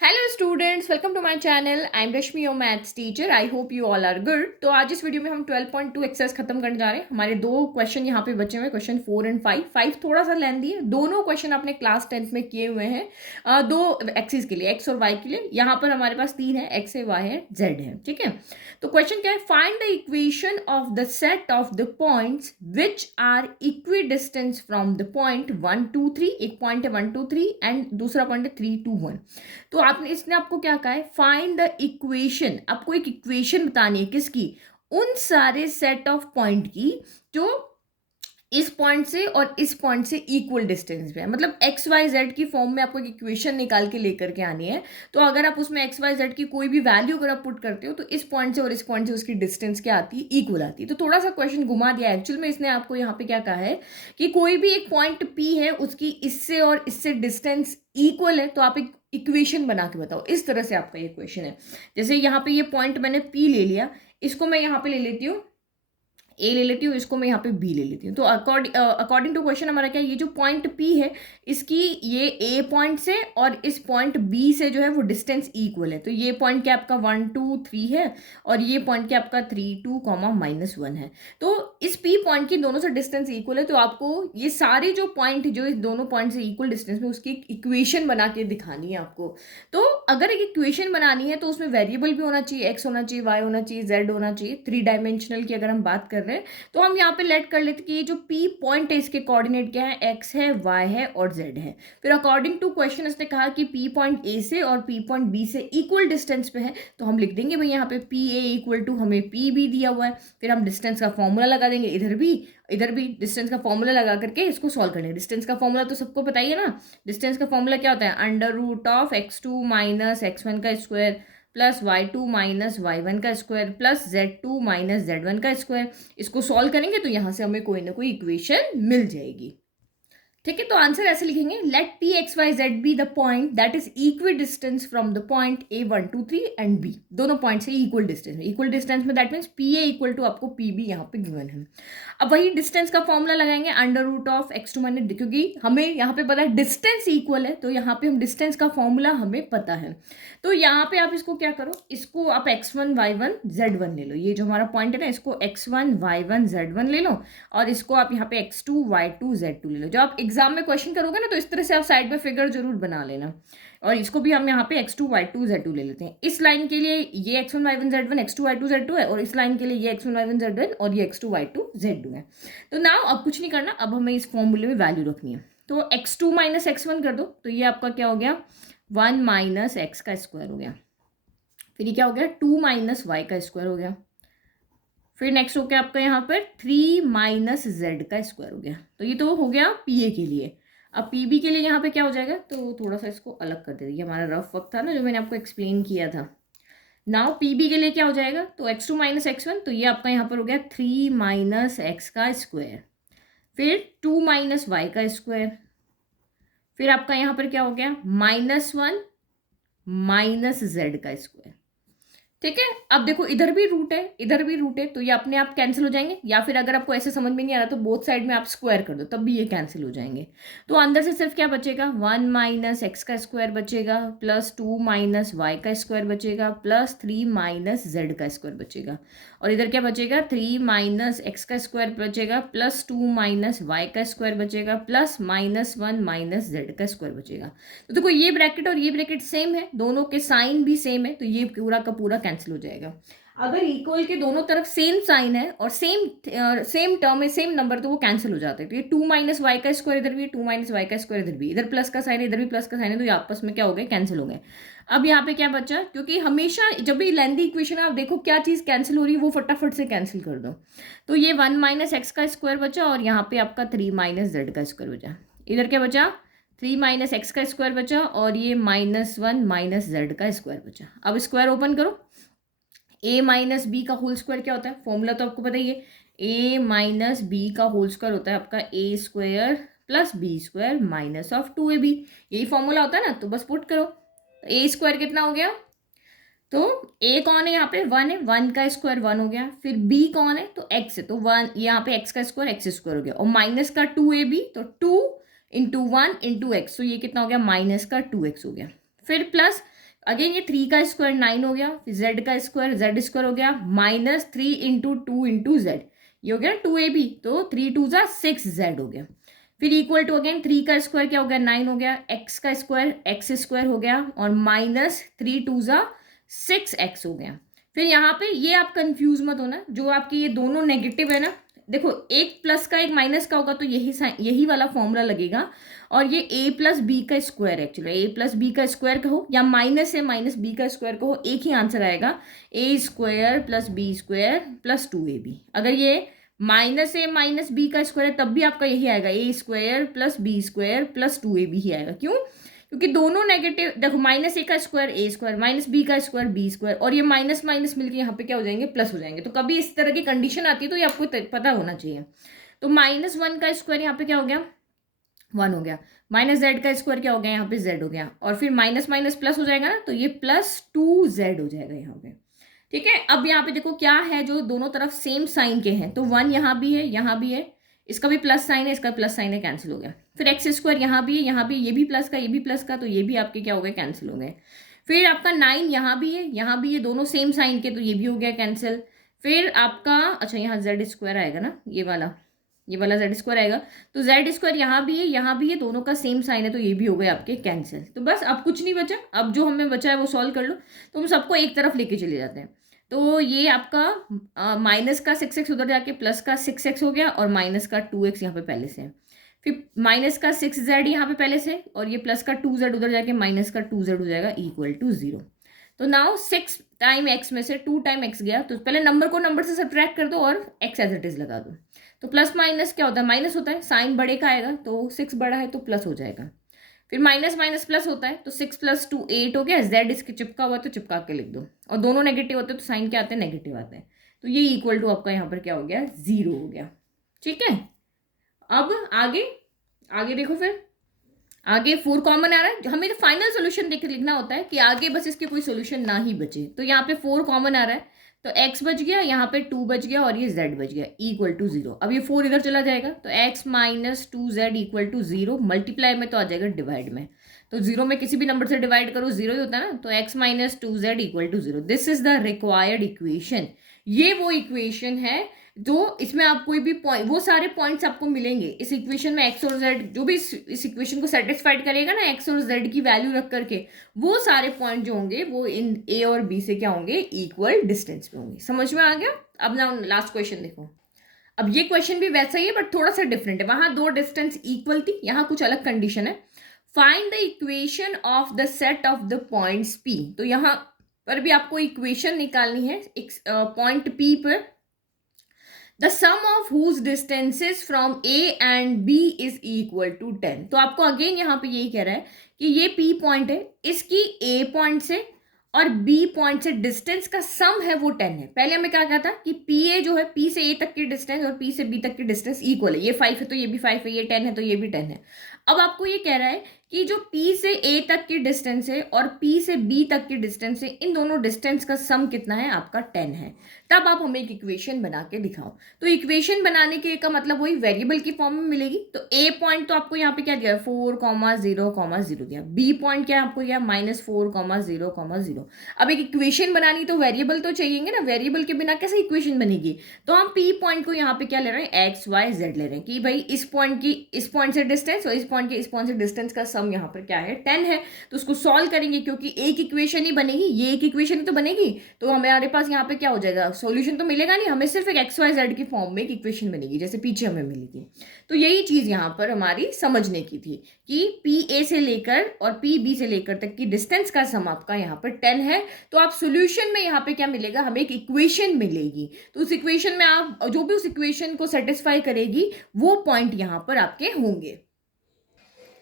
Hello students, welcome to my channel. I am Rashmi, your maths teacher. I hope you all are good. तो आज इस video में हम 12.2 exercise खत्म करने जा रहे हैं। हमारे दो क्वेश्चन यहाँ पे बचे हुए हैं, क्वेश्चन 4 एंड 5। 5 थोड़ा सा लेंथी है। दोनों क्वेश्चन आपने क्लास 10th में किए हुए हैं। दो एक्सिस के लिए, एक्स और वाई के लिए। यहाँ पर हमारे पास तीन है, एक्स है, वाई है, जेड है। ठीक है, तो क्वेश्चन क्या है? Find the equation of the set of the points which are equidistance from the point 1 2 3। एक पॉइंट है 1 2 3 एंड दूसरा पॉइंट है 3 2 1। तो आपने इसने आपको क्या कहा है? Find the equation. आपको एक इक्वेशन बतानी है किसकी? उन सारे सेट ऑफ पॉइंट की जो इस पॉइंट से और इस पॉइंट से इक्वल डिस्टेंस पे है। मतलब एक्स वाई जेड की फॉर्म में आपको एक इक्वेशन निकाल के लेकर के आनी है। तो अगर आप उसमें एक्स वाई जेड की कोई भी वैल्यू अगर आप पुट करते हो तो इस पॉइंट से और इस पॉइंट से उसकी डिस्टेंस क्या आती है? इक्वल आती है। तो थोड़ा सा क्वेश्चन घुमा दिया एक्चुअल में इसने आपको। यहाँ पे क्या कहा है कि कोई भी एक पॉइंट पी है, उसकी इससे और इससे डिस्टेंस इक्वल है, तो आप एक इक्वेशन बना के बताओ। इस तरह से आपका ये क्वेश्चन है। जैसे यहाँ पे ये पॉइंट मैंने पी ले लिया, इसको मैं यहाँ पे ले लेती हूँ ए, ले लेती हूँ, इसको मैं यहाँ पे बी ले लेती हूँ। तो अकॉर्डिंग टू क्वेश्चन हमारा क्या है? ये जो पॉइंट पी है, इसकी ये ए पॉइंट से और इस पॉइंट बी से जो है वो डिस्टेंस इक्वल है। तो ये पॉइंट क्या आपका 1 2 3 है और ये पॉइंट क्या आपका 3 2 -1 है। तो इस पी पॉइंट की दोनों से डिस्टेंस इक्वल है। तो आपको ये सारे जो पॉइंट जो इस दोनों पॉइंट से इक्वल डिस्टेंस में, उसकी एक इक्वेशन बना के दिखानी है आपको। तो अगर एक इक्वेशन बनानी है तो उसमें वेरिएबल भी होना चाहिए, एक्स होना चाहिए, वाई होना चाहिए, जेड होना चाहिए। 3 डायमेंशनल की अगर हम बात कर रहे हैं तो हम यहाँ पे लेट कर लेते कि ये जो पी पॉइंट है इसके कोऑर्डिनेट क्या है? एक्स है, वाई है और जेड है। फिर अकॉर्डिंग टू क्वेश्चन इसने कहा कि पी पॉइंट ए से और पी पॉइंट बी से इक्वल डिस्टेंस पे है, तो हम लिख देंगे भाई यहाँ पे पी ए इक्वल टू हमें पी बी दिया हुआ है। फिर हम डिस्टेंस का फॉर्मूला लगा देंगे, इधर भी डिस्टेंस का फॉर्मूला लगा करके इसको सॉल्व कर लेंगे। डिस्टेंस का फॉर्मूला तो सबको पता ही है ना। डिस्टेंस का फॉर्मूला क्या होता है? Under root of x2 minus x1 का square plus y2 minus y1 का square plus z2 minus z1 का स्क्वायर। इसको सॉल्व करेंगे तो यहाँ से हमें कोई ना कोई इक्वेशन मिल जाएगी। ठीक है, तो आंसर ऐसे लिखेंगे, let P X Y Z be the point that is equidistance from the point A 1 2 3 and B. दोनों पॉइंट से इक्वल डिस्टेंस में, इक्वल डिस्टेंस में that means P A equal to आपको पी बी यहाँ पे given है। अब वही डिस्टेंस का फॉर्मूला लगाएंगे, under root of x2 minus, क्योंकि हमें यहाँ पे पता है डिस्टेंस इक्वल है, तो यहाँ पे हम डिस्टेंस का फॉर्मूला हमें पता है। तो यहाँ पे आप इसको क्या करो, इसको आप x1 y1 z1 ले लो। ये जो हमारा पॉइंट है ना, इसको x1 y1 z1 ले लो और इसको आप यहाँ पे x2 y2 z2 ले लो। जब आप एग्जाम में क्वेश्चन करोगे ना तो इस तरह से आप साइड में फिगर जरूर बना लेना। और इसको भी हम यहाँ पे x2 y2 z2 ले लेते हैं। इस लाइन के लिए ये x1 y1 z1 x2 y2 z2 है और इस लाइन के लिए ये x1 y1 z1 और ये x2 y2 z2 है। तो नाउ अब कुछ नहीं करना, अब हमें इस फॉर्मूले में वैल्यू रखनी है। तो x2 माइनस x1 कर दो, तो ये आपका क्या हो गया? 1 माइनस एक्स का स्क्वायर हो गया। फिर ये क्या हो गया? 2 माइनस वाई का स्क्वायर हो गया। फिर नेक्स्ट हो गया आपका यहाँ पर 3 माइनस जेड का स्क्वायर हो गया। तो ये तो हो गया पी ए के लिए। अब पी बी के लिए यहाँ पे क्या हो जाएगा? तो थोड़ा सा इसको अलग कर दे, ये हमारा रफ वर्क था ना जो मैंने आपको एक्सप्लेन किया था। नाउ पी बी के लिए क्या हो जाएगा? तो x2 माइनस x1, तो ये आपका यहाँ पर हो गया 3 माइनस एक्स का स्क्वायर। फिर 2 माइनस वाई का स्क्वायर। फिर आपका यहाँ पर क्या हो गया? -1 माइनस जेड का स्क्वायर। ठीक है, अब देखो इधर भी रूट है, इधर भी रूट है, तो ये अपने आप कैंसिल हो जाएंगे। या फिर अगर आपको ऐसे समझ में नहीं आ रहा तो बोथ साइड में आप स्क्वायर कर दो, तब भी ये कैंसिल हो जाएंगे। तो अंदर से सिर्फ क्या बचेगा? 1 माइनस एक्स का स्क्वायर बचेगा प्लस 2 माइनस वाई का स्क्वायर बचेगा प्लस 3 माइनस जेड का स्क्वायर बचेगा। और इधर क्या बचेगा? 3 माइनस एक्स का स्क्वायर बचेगा प्लस 2 माइनस वाई का स्क्वायर बचेगा प्लस -1 माइनस जेड का स्क्वायर बचेगा। तो देखो ये ब्रैकेट और ये ब्रैकेट सेम है, दोनों के साइन भी सेम है, तो ये पूरा का पूरा कैंसिल हो जाएगा। अगर इक्वल के दोनों तरफ सेम साइन है और सेम टर्म है, सेम नंबर, तो वो कैंसिल हो जाते हैं। तो ये 2 माइनस वाई का स्क्वायर इधर भी है, 2 माइनस वाई का स्क्वायर इधर भी, इधर प्लस का साइन है, इधर भी प्लस का साइन है, तो ये आपस में क्या हो गए? कैंसिल हो गए। अब यहाँ पे क्या बचा? क्योंकि हमेशा जब भी लेंथी इक्वेशन है आप देखो क्या चीज़ कैंसिल हो रही है, वो फटाफट से कैंसिल कर दो। तो ये 1 माइनस एक्स का स्क्वायर बचा और यहाँ पे आपका 3 माइनस जेड का स्क्वायर बचा। इधर क्या बचा? 3 माइनस एक्स का स्क्वायर बचा और ये -1 माइनस जेड का स्क्वायर बचा। अब स्क्वायर ओपन करो, ए माइनस बी का होल स्क्वायर क्या होता है? फॉर्मूला तो आपको पता ही है, ए माइनस बी का होल स्क्वायर होता है आपका A square plus B square minus of 2ab। यही फॉर्मूला होता है ना, तो बस पुट करो। ए स्क्वायर कितना हो गया? तो ए कौन है यहाँ पे? 1 है, 1 का स्क्वायर 1 हो गया। फिर बी कौन है? तो एक्स है, तो 1 यहाँ पे एक्स का स्क्वायर एक्स स्क्वायर हो गया और माइनस का 2ab, तो 2 इंटू 1 इंटू एक्स, तो ये कितना हो गया? माइनस का 2x हो गया। फिर प्लस अगेन ये 3 का स्क्वायर 9 हो गया, फिर z का स्क्वायर जेड स्क्वायर हो गया, माइनस 3 इंटू 2 इंटू जेड, ये हो गया 2ab, तो 3 2 जा 6z हो गया। फिर इक्वल टू अगेन 3 का स्क्वायर क्या हो गया 9 हो गया, x का स्क्वायर एक्स स्क्वायर हो गया, और माइनस 3 2 जा 6x हो गया। फिर यहाँ पे ये आप कंफ्यूज मत होना, जो आपकी ये दोनों नेगेटिव है ना, देखो एक प्लस का एक माइनस का होगा तो यही वाला फॉर्मूला लगेगा, और ये a प्लस बी का square actually a plus B का स्क्वायर कहो या माइनस ए माइनस बी का स्क्वायर कहो, एक ही आंसर आएगा, A square plus B square plus 2ab। अगर ये माइनस ए माइनस बी का स्क्वायर है तब भी आपका यही आएगा, A square plus B square plus 2ab ही आएगा। क्यों? क्योंकि दोनों नेगेटिव, देखो माइनस ए का square A square, minus B का स्क्वायर बी स्क्वायर, और ये माइनस माइनस मिलके यहाँ पे क्या हो जाएंगे, प्लस हो जाएंगे। तो कभी इस तरह की कंडीशन आती है तो ये आपको पता होना चाहिए। तो -1 का स्क्वायर यहाँ पे क्या हो गया 1 हो गया, माइनस जेड का स्क्वायर क्या हो गया यहाँ पे z हो गया, और फिर माइनस माइनस प्लस हो जाएगा ना, तो ये +2z हो जाएगा यहाँ पे। ठीक है, अब यहाँ पे देखो क्या है, जो दोनों तरफ सेम साइन के हैं, तो 1 यहाँ भी है यहाँ भी है, इसका भी प्लस साइन है इसका प्लस साइन है, कैंसिल हो गया। फिर एक्स स्क्वायर यहाँ भी है यहाँ भी, ये भी प्लस का ये भी प्लस का, तो ये भी आपके क्या हो गए कैंसिल हो गए। फिर आपका 9 यहाँ भी है यहाँ भी, ये दोनों सेम साइन के, तो ये भी हो गया कैंसिल। फिर आपका अच्छा यहाँ जेड स्क्वायर आएगा ना, ये वाला जेड स्क्वायर आएगा, तो जेड स्क्वायर यहाँ भी है, दोनों का सेम साइन है, तो ये भी हो गए आपके कैंसिल। तो बस अब कुछ नहीं बचा, अब जो हमें बचा है वो सॉल्व कर लो, तो हम सबको एक तरफ लेके चले जाते हैं। तो ये आपका माइनस का 6x उधर जाके प्लस का 6x हो गया, और माइनस का 2x यहाँ पे पहले से है, फिर माइनस का 6z यहाँ पे पहले से, और ये प्लस का 2z उधर जाके माइनस का 2z हो जाएगा इक्वल टू 0। तो नाउ 6 टाइम x में से 2 टाइम x गया, तो पहले नंबर को नंबर से सब्ट्रैक्ट कर दो और x एज इट इज लगा दो। तो प्लस माइनस क्या होता है, माइनस होता है, साइन बड़े का आएगा, तो 6 बड़ा है तो प्लस हो जाएगा। फिर माइनस माइनस प्लस होता है, तो 6 + 2 8 हो गया, z इसके चिपका हुआ तो चिपका के लिख दो, और दोनों नेगेटिव होते हैं तो साइन क्या आते हैं, नेगेटिव आते हैं, तो ये इक्वल टू आपका यहाँ पर क्या हो गया 0 हो गया। ठीक है, अब आगे देखो, फिर आगे 4 कॉमन आ रहा है, हमें तो फाइनल सोल्यूशन देख के लिखना होता है कि आगे बस इसके कोई सोल्यूशन ना ही बचे। तो यहाँ पे 4 कॉमन आ रहा है, तो x बच गया, यहाँ पे 2 बच गया, और ये z बच गया इक्वल टू 0। अब ये 4 इधर चला जाएगा, तो x - 2z equal to 0, multiply में तो आ जाएगा डिवाइड में, तो 0 में किसी भी नंबर से डिवाइड करो 0 ही होता है ना, तो x - 2z equal to 0। This is the required equation. ये वो इक्वेशन है जो इसमें आप कोई भी पॉइंट, वो सारे पॉइंट्स आपको मिलेंगे इस इक्वेशन में, एक्स और जेड जो भी इस इक्वेशन को सेटिस्फाइड करेगा ना, एक्स और जेड की वैल्यू रख करके, वो सारे पॉइंट जो होंगे वो इन ए और बी से क्या होंगे, इक्वल डिस्टेंस पे होंगे। समझ में आ गया? अब ना लास्ट क्वेश्चन देखो। अब ये क्वेश्चन भी वैसा ही है बट थोड़ा सा डिफरेंट है, वहां 2 डिस्टेंस इक्वल थी, यहाँ कुछ अलग कंडीशन है। Find the equation of the set of the points P. तो यहाँ पर भी आपको इक्वेशन निकालनी है पॉइंट पी पर, the sum of whose distances from A and B is equal to 10। तो आपको अगेन यहाँ पे यही कह रहा है कि ये पी पॉइंट है, इसकी ए पॉइंट से और बी पॉइंट से डिस्टेंस का सम है वो 10 है। पहले हमें क्या कहा था कि पी ए जो है, पी से ए तक की डिस्टेंस और पी से बी तक की डिस्टेंस इक्वल है, ये 5 है तो ये भी 5 है, ये 10 है तो ये भी 10 है। अब आपको ये कह रहा है कि जो P से A तक की डिस्टेंस है और P से B तक की डिस्टेंस है, इन दोनों डिस्टेंस का सम कितना है, आपका 10 है। तब आप हमें एक इक्वेशन बना के दिखाओ। तो इक्वेशन बनाने के का मतलब वही वेरिएबल की फॉर्म में मिलेगी। तो A पॉइंट तो आपको यहाँ पे क्या दिया है 4,0,0 दिया, B पॉइंट क्या आपको दिया -4,0,0. अब एक इक्वेशन बनानी तो वेरिएबल तो चाहिए ना, वेरिएबल के बिना कैसे इक्वेशन बनेगी। तो हम P पॉइंट को यहाँ पे क्या ले रहे हैं, XYZ ले रहे हैं कि भाई इस पॉइंट से डिस्टेंस और इस पॉइंट से डिस्टेंस का सम यहाँ पर क्या है 10 है। तो उसको सॉल्व करेंगे क्योंकि एक इक्वेशन ही बनेगी, ये एक इक्वेशन ही तो बनेगी, तो हमारे पास यहाँ पे क्या हो जाएगा, सॉल्यूशन तो मिलेगा नहीं, हमें सिर्फ एक XYZ की फॉर्म में एक इक्वेशन बनेगी जैसे पीछे हमें मिलेगी। तो यही चीज यहाँ पर हमारी समझने की थी कि PA से लेकर और PB से लेकर तक की डिस्टेंस का सम आपका यहाँ पर 10 है। तो आप सोल्यूशन में यहाँ पे क्या मिलेगा, हमें एक इक्वेशन मिलेगी। तो उस इक्वेशन में आप जो भी उस इक्वेशन को सेटिस्फाई करेगी वो पॉइंट यहाँ पर आपके होंगे।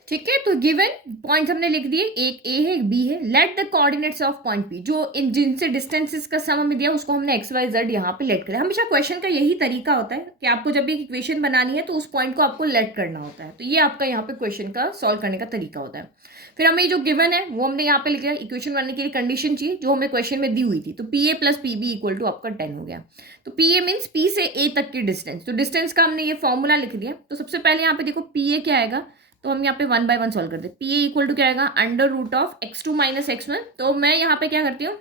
ठीक है, तो गिवन पॉइंट्स हमने लिख दिए, एक ए है एक बी है। Let the coordinates of point P, जो इन जिनसे डिस्टेंसेस का सम हमें दिया उसको हमने XYZ यहाँ पे लेट करें। हमेशा क्वेश्चन का यही तरीका होता है कि आपको जब एक इक्वेशन बनानी है तो उस पॉइंट को आपको लेट करना होता है। तो ये आपका यहाँ पे क्वेश्चन का सॉल्व करने का तरीका होता है। फिर हमें जो गिवन है वो हमने यहाँ पे लिख दिया, इक्वेशन बनाने के लिए कंडीशन चाहिए जो हमें क्वेश्चन में दी हुई थी। तो PA + PB इक्वल टू आपका 10 हो गया। तो PA मीन्स P से A तक की डिस्टेंस, तो डिस्टेंस का हमने ये फॉर्मूला लिख दिया। तो सबसे पहले यहाँ पे देखो PA क्या आएगा, तो हम यहाँ पे 1/1 सॉल्व करते हैं। पी ए इक्वल टू क्या आएगा, under root of x2 minus x1। तो मैं यहाँ पे क्या करती हूँ,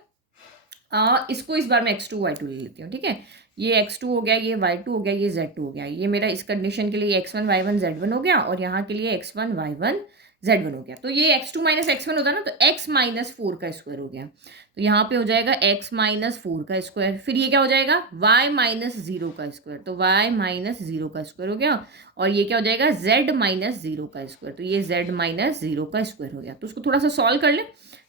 इसको इस बार मैं x2 y2 ले लेती हूँ, ठीक है। ये x2 हो गया, ये y2 हो गया, ये z2 हो गया। ये मेरा इस कंडीशन के लिए x1 y1 z1 हो गया, और यहाँ के लिए x1 y1 z1 हो गया। तो ये x2 माइनस x1 होता है ना, तो x माइनस 4 का स्क्वायर हो गया। तो यहाँ पे हो जाएगा x माइनस 4 का स्क्वायर। फिर ये क्या हो जाएगा, y माइनस 0 का स्क्वायर। तो y माइनस 0 का स्क्वायर हो गया। और ये क्या हो जाएगा, z माइनस 0 का स्क्वायर। तो ये z माइनस 0 का स्क्वायर हो गया। तो उसको थोड़ा सा सॉल्व कर ले,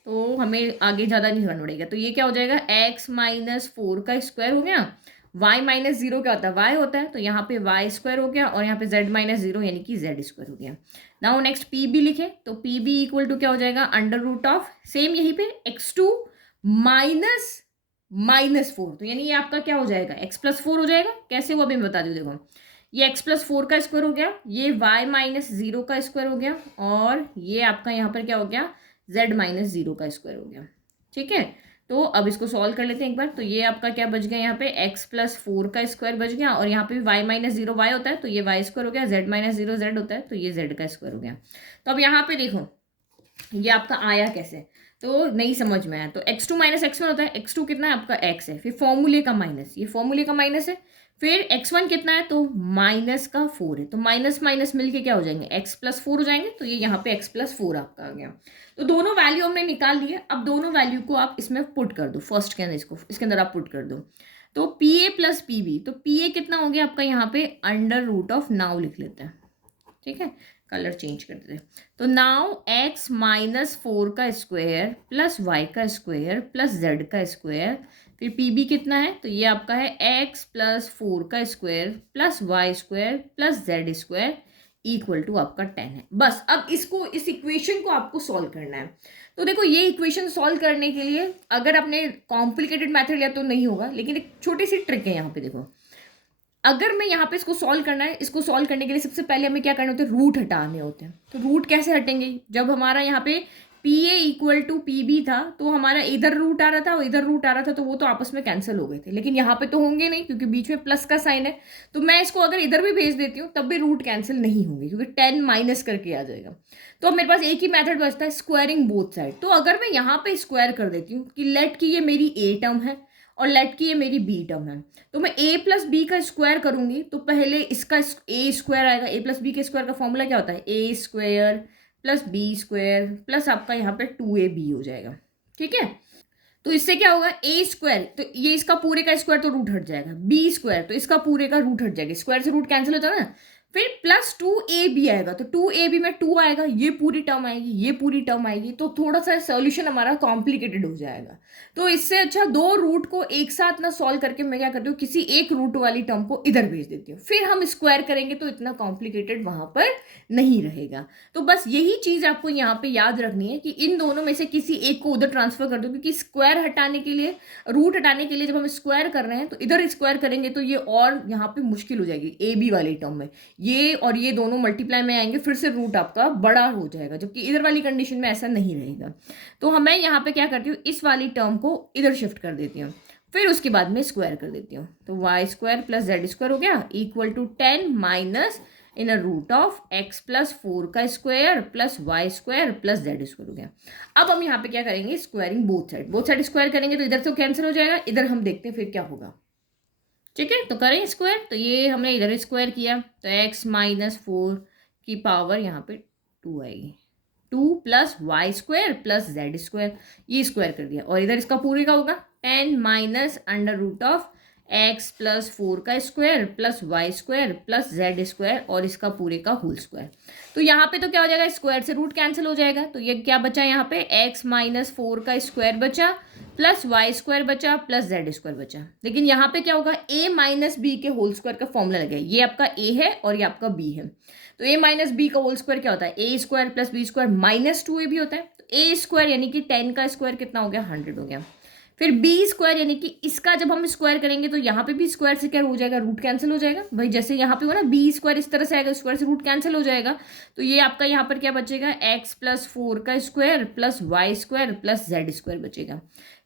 तो हमें आगे ज़्यादा नहीं करना पड़ेगा। तो ये क्या हो जाएगा, x माइनस 4 का स्क्वायर हो गया। y माइनस 0 क्या होता है, y होता है, तो यहाँ पे y स्क्वायर हो गया, और यहाँ पे z माइनस 0 यानी कि z स्क्वायर हो गया। नाउ नेक्स्ट पी बी लिखे, तो पी बी इक्वल टू क्या हो जाएगा, अंडर रूट ऑफ सेम यहीं पे x2 माइनस -4। तो यानी ये आपका क्या हो जाएगा, x प्लस 4 हो जाएगा। कैसे, वो अभी मैं बता दूँ। देखो, ये x प्लस 4 का स्क्वायर हो गया, ये y माइनस 0 का स्क्वायर हो गया, और ये आपका यहाँ पर क्या हो गया, z माइनस 0 का स्क्वायर हो गया, ठीक है। तो अब इसको सॉल्व कर लेते हैं एक बार। तो ये आपका क्या बच गया, यहाँ पे x प्लस 4 का स्क्वायर बच गया, और यहाँ पे भी y माइनस 0 y होता है, तो ये y स्क्वायर हो गया, z माइनस 0 z होता है, तो ये z का स्क्वायर हो गया। तो अब यहाँ पे देखो, ये आपका आया कैसे, तो नहीं समझ में आया। तो x2 माइनस x1 होता है, x2 कितना है आपका x है, फिर फॉर्मूले का माइनस, ये फॉर्मूले का माइनस है, फिर x1 कितना है, तो माइनस का 4 है, तो माइनस माइनस मिलके क्या हो जाएंगे, x प्लस 4 हो जाएंगे। तो ये यहाँ पे x प्लस 4 आपका आ गया। तो दोनों वैल्यू हमने निकाल लिए। अब दोनों वैल्यू को आप इसमें पुट कर दो, फर्स्ट के अंदर, इसके अंदर आप पुट कर दो। तो P A plus P B, तो पी ए कितना हो गया आपका, यहाँ पे अंडर रूट ऑफ नाउ लिख लेते हैं, ठीक है, कलर चेंज कर देते हैं। तो नाउ x माइनस 4 का स्क्वायर प्लस y का स्क्वायर प्लस z का स्क्वायर, फिर पी बी कितना है, तो ये आपका है x प्लस 4 का square plus y square plus z square equal to आपका 10 है। बस अब इसको, इस इक्वेशन को आपको सॉल्व करना है। तो देखो, ये इक्वेशन सॉल्व करने के लिए अगर आपने कॉम्प्लिकेटेड मेथड लिया तो नहीं होगा, लेकिन एक छोटी सी ट्रिक है यहाँ पे। देखो, अगर मैं यहाँ पे इसको सॉल्व करना है, इसको सॉल्व करने के लिए सबसे पहले हमें क्या करना होता है, रूट हटाने होते हैं। तो रूट कैसे हटेंगे, जब हमारा यहाँ पे P A equal to P B था, तो हमारा इधर रूट आ रहा था और इधर रूट आ रहा था, तो वो तो आपस में कैंसिल हो गए थे। लेकिन यहाँ पे तो होंगे नहीं, क्योंकि बीच में प्लस का साइन है। तो मैं इसको अगर इधर भी भेज देती हूँ तब भी रूट कैंसिल नहीं होंगे, क्योंकि 10 माइनस करके आ जाएगा। तो अब मेरे पास एक ही मेथड बचता है, स्क्वायरिंग बोथ साइड। तो अगर मैं यहाँ पे स्क्वायर कर देती हूँ कि लेट की ये मेरी ए टर्म है और लेट की ये मेरी बी टर्म है, तो मैं a प्लस बी का स्क्वायर करूंगी, तो पहले इसका a स्क्वायर आएगा। a प्लस बी के स्क्वायर का फॉर्मूला क्या होता है, a square plus B square plus आपका यहाँ पे 2ab हो जाएगा, ठीक है। तो इससे क्या होगा, a स्क्वायर, तो ये इसका पूरे का स्क्वायर तो रूट हट जाएगा, b स्क्वायर तो इसका पूरे का रूट हट जाएगा, स्क्वायर से रूट कैंसिल होता है ना। फिर प्लस 2ab आएगा, तो 2ab में 2 आएगा, ये पूरी टर्म आएगी, ये पूरी टर्म आएगी, तो थोड़ा सा सॉल्यूशन हमारा कॉम्प्लिकेटेड हो जाएगा। तो इससे अच्छा दो रूट को एक साथ ना सॉल्व करके मैं क्या करती हूँ, किसी एक रूट वाली टर्म को इधर भेज देती हूँ, फिर हम स्क्वायर करेंगे तो इतना कॉम्प्लिकेटेड वहां पर नहीं रहेगा। तो बस यही चीज आपको यहाँ पे याद रखनी है कि इन दोनों में से किसी एक को उधर ट्रांसफर कर दो, क्योंकि स्क्वायर हटाने के लिए, रूट हटाने के लिए जब हम स्क्वायर कर रहे हैं तो इधर स्क्वायर करेंगे तो ये और यहाँ पे मुश्किल हो जाएगी ए बी वाली टर्म में, ये और ये दोनों मल्टीप्लाई में आएंगे, फिर से रूट आपका बड़ा हो जाएगा, जबकि इधर वाली कंडीशन में ऐसा नहीं रहेगा। तो हमें यहाँ पे क्या करती हूँ, इस वाली टर्म को इधर शिफ्ट कर देती हूँ, फिर उसके बाद में स्क्वायर कर देती हूँ। तो Y square plus Z square हो गया equal to 10 minus in root of x plus 4 का square plus Y square plus Z square हो गया। अब हम यहाँ पे क्या करेंगे, स्क्वायरिंग बोथ साइड स्क्वायर करेंगे, तो इधर से कैंसिल हो जाएगा, इधर हम देखते हैं फिर क्या होगा, ठीक है। तो करें स्क्वायर, तो ये हमने इधर स्क्वायर किया, तो x माइनस 4 की पावर यहाँ पे 2 आएगी, 2 plus Y square plus Z square, ये स्क्वायर कर दिया, और इधर इसका पूरे का होगा 10 minus under root of x plus 4 का square plus Y square plus Z square और इसका पूरे का होल स्क्वायर। तो यहाँ पे तो क्या हो जाएगा, स्क्वायर से रूट कैंसिल हो जाएगा, तो ये क्या बचा यहाँ पे, x माइनस 4 का स्क्वायर बचा प्लस वाई स्क्वायर बचा प्लस जेड स्क्वायर बचा। लेकिन यहाँ पे क्या होगा, a माइनस बी के होल स्क्वायर का फॉर्मूला लगे, ये आपका a है और ये आपका b है। तो a माइनस बी का होल स्क्वायर क्या होता है, a square plus B square minus 2a भी होता है। तो a स्क्वायर यानी कि 10 का स्क्वायर कितना हो गया, 100 हो गया। फिर बी स्क्वायर यानी कि इसका जब हम स्क्वायर करेंगे तो यहाँ पे भी स्क्वायर से क्या हो जाएगा, रूट कैंसिल हो जाएगा। भाई जैसे यहाँ पे हो ना, बी स्क्वायर इस तरह से आएगा, स्क्वायर से रूट कैंसिल हो जाएगा, तो ये आपका यहाँ पर क्या बचेगा, x प्लस 4 का square plus Y square plus Z square बचेगा।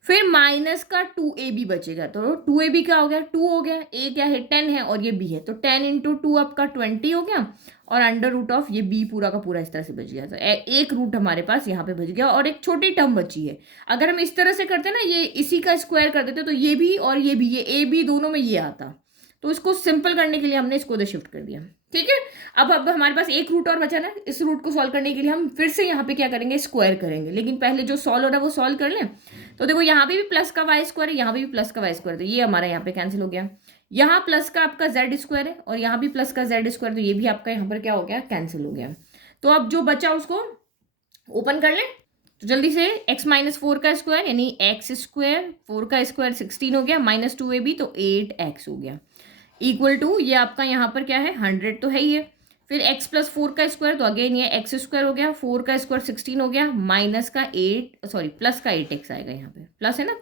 फिर माइनस का 2ab बचेगा, तो 2ab क्या हो गया, 2 हो गया, a क्या है 10 है और ये b है, तो 10 इंटू 2 आपका 20 हो गया, और अंडर रूट ऑफ ये b पूरा का पूरा इस तरह से बच गया। तो एक रूट हमारे पास यहाँ पे बच गया और एक छोटी टर्म बची है। अगर हम इस तरह से करते ना, ये इसी का स्क्वायर कर देते तो ये भी और ये भी, ये ए बी दोनों में ये आता, तो इसको सिंपल करने के लिए हमने इसको उधर शिफ्ट कर दिया। ठीक है, अब हमारे पास एक रूट और बचा ना, इस रूट को सॉल्व करने के लिए हम फिर से यहाँ पे क्या करेंगे, स्क्वायर करेंगे, लेकिन पहले जो सॉल्व हो रहा है वो सॉल्व कर लें। तो देखो यहाँ पे भी प्लस का वाई स्क्वायर है, यहाँ पे भी प्लस का वाई स्क्वायर, तो ये हमारा यहाँ पे कैंसिल हो गया। यहाँ प्लस का आपका जेड स्क्वायर है और यहाँ भी प्लस का जेड स्क्वायर, तो ये भी आपका यहाँ पर क्या हो गया, कैंसिल हो गया। तो अब जो बचा उसको ओपन कर लें। तो जल्दी से x माइनस 4 का स्क्वायर यानी एक्स स्क्वायर, 4 का स्क्वायर 16 हो गया, माइनस 2ab तो 8x हो गया, इक्वल टू ये आपका यहाँ पर क्या है 100 तो है ही है। फिर x प्लस 4 का स्क्वायर, तो अगेन ये एक्स स्क्वायर हो गया, 4 का स्क्वायर 16 हो गया, माइनस का 8 सॉरी प्लस का 8x आएगा, यहाँ पे प्लस है ना।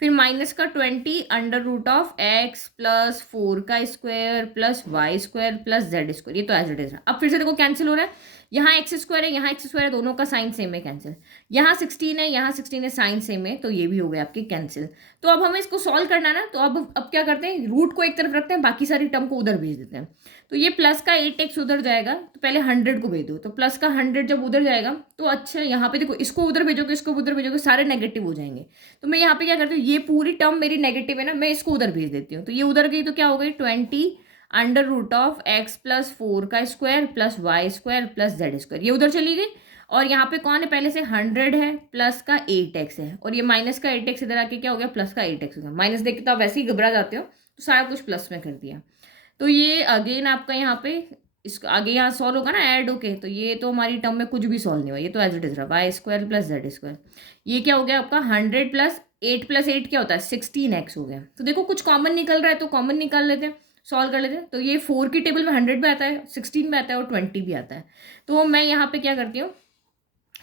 फिर माइनस का 20 under root of x plus 4 का square plus Y square plus Z square, ये तो एज इट इज है। अब फिर से देखो कैंसिल हो रहा है, यहाँ एक्स स्क्वायर है, यहाँ एक्स स्क्वायर है, दोनों का साइन सेम है, कैंसिल। यहाँ 16 है, यहाँ 16 है, साइन सेम है, तो ये भी हो गया आपके कैंसिल। तो अब हमें इसको सॉल्व करना है ना, तो अब क्या करते हैं, रूट को एक तरफ रखते हैं, बाकी सारी टर्म को उधर भेज देते हैं। तो ये प्लस का 8x उधर जाएगा, तो पहले 100 को भेज दो, तो प्लस का 100 जब उधर जाएगा तो अच्छा यहाँ पे देखो, इसको उधर भेजोगे, इसको उधर भेजोगे, सारे नेगेटिव हो जाएंगे। तो मैं यहाँ पे क्या करती हूँ, ये पूरी टर्म मेरी नेगेटिव है ना, मैं इसको उधर भेज देती हूँ, तो ये उधर गई तो क्या हो गई 20 under root of x plus 4 का square plus Y square plus Z square, ये उधर चली गई। और यहाँ पे कौन है, पहले से 100 है, प्लस का 8x है, और ये माइनस का 8x इधर आके क्या हो गया, प्लस का 8x हो गया। माइनस देख के तो आप वैसे ही घबरा जाते हो, तो सारा कुछ प्लस में कर दिया। तो ये अगेन आपका यहाँ पे इसको आगे यहाँ सॉल्व होगा ना, ऐड होके, तो ये तो हमारी टर्म में कुछ भी सॉल्व नहीं हुआ, ये तो एज इट इज रहा, Y square plus Z square. ये क्या हो गया आपका 100 प्लस 8 क्या होता है 16x हो गया। तो देखो कुछ कॉमन निकल रहा है, तो कॉमन निकाल लेते हैं, सॉल्व कर लेते हैं। तो ये 4 की टेबल में 100 भी आता है, 16 भी आता है और 20 भी आता है। तो मैं यहाँ पे क्या करती हूँ,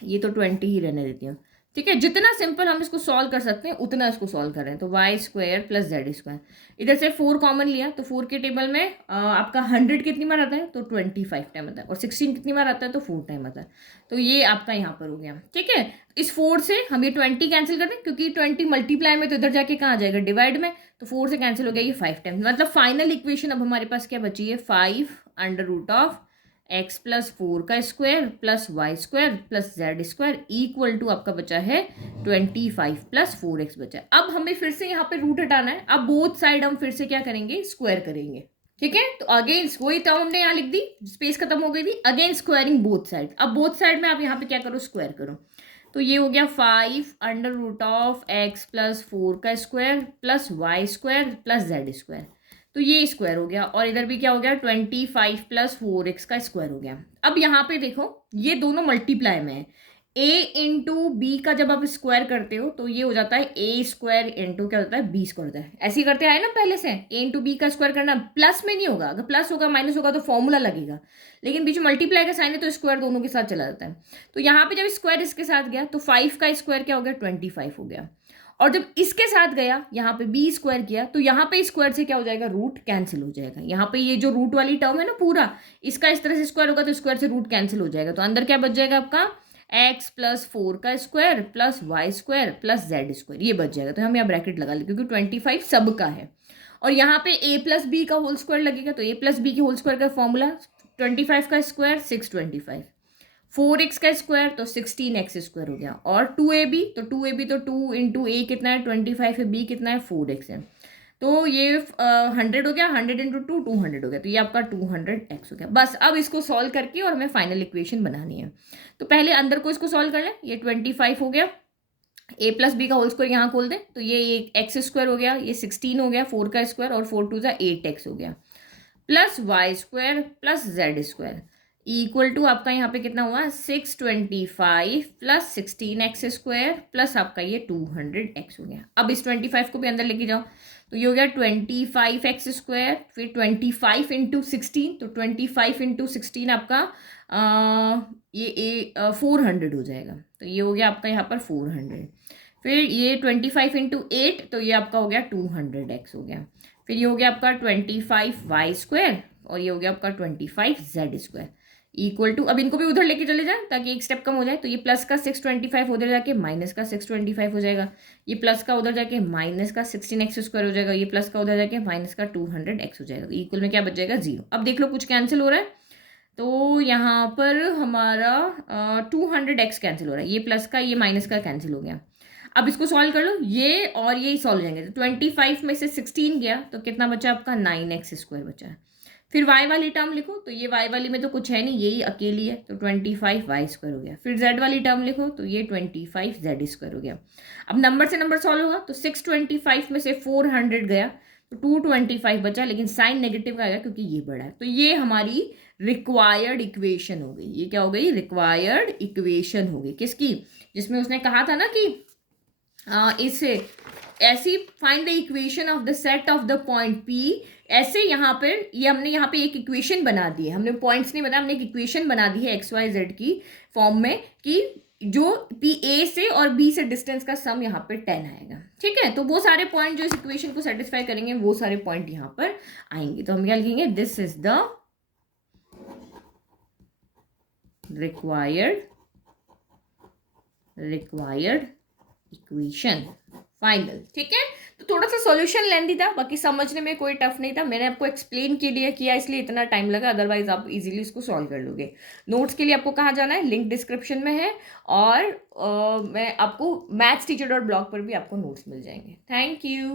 ये तो 20 ही रहने देती हूँ। ठीक है, जितना सिंपल हम इसको सॉल्व कर सकते हैं उतना इसको सॉल्व कर रहे हैं। तो Y square plus Z square, इधर से 4 कॉमन लिया, तो 4 के टेबल में आपका 100 कितनी बार आता है, तो 25 टाइम आता है, और 16 कितनी बार आता है, तो 4 टाइम आता है। तो ये आपका यहाँ पर हो गया। ठीक है, इस 4 से हम ये 20 कैंसिल कर दें, क्योंकि 20 मल्टीप्लाई में, तो इधर जाके कहाँ आ जाएगा, डिवाइड में, तो 4 से कैंसिल हो गया ये 5 टाइम। मतलब फाइनल इक्वेशन अब हमारे पास क्या बची है, 5 under root of x plus 4 का square plus Y square plus Z square equal to आपका बचा है 25 प्लस 4x बचा है। अब हमें फिर से यहाँ पे रूट हटाना है, अब बोथ साइड हम फिर से क्या करेंगे, स्क्वायर करेंगे। ठीक है, तो अगेन वही टर्म हमने यहाँ लिख दी, स्पेस खत्म हो गई थी, अगेन स्क्वायरिंग बोथ साइड। अब बोथ साइड में आप यहाँ पे क्या करो, स्क्वायर करो। तो ये हो गया 5 under root of x plus 4 का square plus Y square plus Z square, तो ये स्क्वायर हो गया, और इधर भी क्या हो गया 25 प्लस 4x का स्क्वायर हो गया। अब यहाँ पे देखो ये दोनों मल्टीप्लाई में है, a इंटू बी का जब आप स्क्वायर करते हो तो ये हो जाता है a स्क्वायर इंटू क्या होता है b स्क्वायर होता है। ऐसे ही करते आए ना पहले से, a इंटू बी का स्क्वायर करना, प्लस में नहीं होगा, अगर प्लस होगा माइनस होगा तो फॉर्मूला लगेगा, लेकिन बीच में मल्टीप्लाई का साइन है तो स्क्वायर दोनों के साथ चला जाता है। तो यहाँ पे जब स्क्वायर इसके साथ गया तो 5 का स्क्वायर क्या हो गया 25 हो गया, और जब इसके साथ गया यहाँ पे बी स्क्वायर किया तो यहाँ पे स्क्वायर से क्या हो जाएगा, रूट कैंसिल हो जाएगा। यहाँ पे ये जो रूट वाली टर्म है ना पूरा, इसका इस तरह से स्क्वायर होगा तो स्क्वायर से रूट कैंसिल हो जाएगा। तो अंदर क्या बच जाएगा आपका x प्लस 4 का square plus Y square plus Z square, ये बच जाएगा। तो हम यहाँ ब्रैकेट लगा ले, क्योंकि 25 सब का है, और यहाँ पे a प्लस बी का होल स्क्वायर लगेगा, तो a प्लस बी के होल स्क्वायर का फॉर्मूला 25 का स्क्वायर 625, 4x का स्क्वायर तो 16x स्क्वायर हो गया, और 2ab तो 2 इंटू a कितना है 25 है, b कितना है 4x है, तो ये 100 हो गया, 100 इंटू 200 हो गया, तो ये आपका 200x हो गया। बस अब इसको सॉल्व करके और हमें फाइनल इक्वेशन बनानी है। तो पहले अंदर को इसको सॉल्व कर लें, ये 25 हो गया, a प्लस बी का होल स्क्वायर यहाँ खोल दें, तो ये एक्स स्क्वायर हो गया, ये 16 हो गया 4 का स्क्वायर, और 4 2 8x हो गया, plus Y square plus Z square equal to आपका यहाँ पे कितना हुआ 625 प्लस 16x स्क्वायर प्लस आपका ये 200x हो गया। अब इस 25 को भी अंदर लेके जाओ, तो ये हो गया 25x स्क्वायर, फिर 25 इंटू 16, तो 25 इंटू 16 आपका ये 400 हो जाएगा, तो ये हो गया आपका यहाँ पर 400। फिर ये 25 इंटू 8, तो ये आपका हो गया 200x हो गया। फिर ये हो गया आपका 25 वाई स्क्वायर, और ये हो गया आपका 25 जेड स्क्वायर इक्वल टू, अब इनको भी उधर लेके चले जाए ताकि एक स्टेप कम हो जाए, तो ये प्लस का 625 उधर जाके माइनस का 625 हो जाएगा, ये प्लस का उधर जाके माइनस का 16x² हो जाएगा, ये प्लस का उधर जाके माइनस का 200x हो जाएगा, इक्वल में क्या बच जाएगा 0। अब देख लो कुछ कैंसिल हो रहा है, तो यहाँ पर हमारा 200x कैंसिल हो रहा है, ये प्लस का ये माइनस का कैंसिल हो गया। अब इसको सॉल्व कर लो, ये और ये सॉल्व हो जाएंगे, तो 25 में से 16 गया तो कितना बचा आपका 9x² बचा है। फिर y वाली टर्म लिखो, तो ये y वाली में तो कुछ है नहीं, यही अकेली है, तो 25y² हो गया। फिर z वाली टर्म लिखो, तो ये 25z² हो गया। अब नंबर से नंबर सॉल्व होगा, तो 625 में से 400 गया तो 225 बचा, लेकिन साइन नेगेटिव का आएगा क्योंकि ये बड़ा है। तो ये हमारी रिक्वायर्ड इक्वेशन हो गई। ये क्या हो गई? रिक्वायर्ड इक्वेशन हो गई। किसकी? जिसमें उसने कहा था ना कि इसे ऐसी find the equation of the set of the point P, ऐसे यहाँ पर ये हमने यहाँ पे एक इक्वेशन बना दी है, हमने पॉइंट्स नहीं बताया, हमने एक इक्वेशन बना दी है एक्स वाई जेड की फॉर्म में कि जो पी ए से और बी से डिस्टेंस का सम यहाँ पे 10 आएगा। ठीक है, तो वो सारे पॉइंट जो इस इक्वेशन को सेटिस्फाई करेंगे वो सारे पॉइंट यहाँ पर आएंगे। तो हम क्या लिखेंगे? This is the required equation final. ठीक है, तो थोड़ा सा सॉल्यूशन लेंदी था, बाकी समझने में कोई टफ नहीं था। मैंने आपको एक्सप्लेन के लिए किया इसलिए इतना टाइम लगा, अदरवाइज आप इजीली इसको सॉल्व कर लोगे। नोट्स के लिए आपको कहाँ जाना है? लिंक डिस्क्रिप्शन में है, और मैं आपको mathsteacher.blog पर भी आपको नोट्स मिल जाएंगे। Thank you.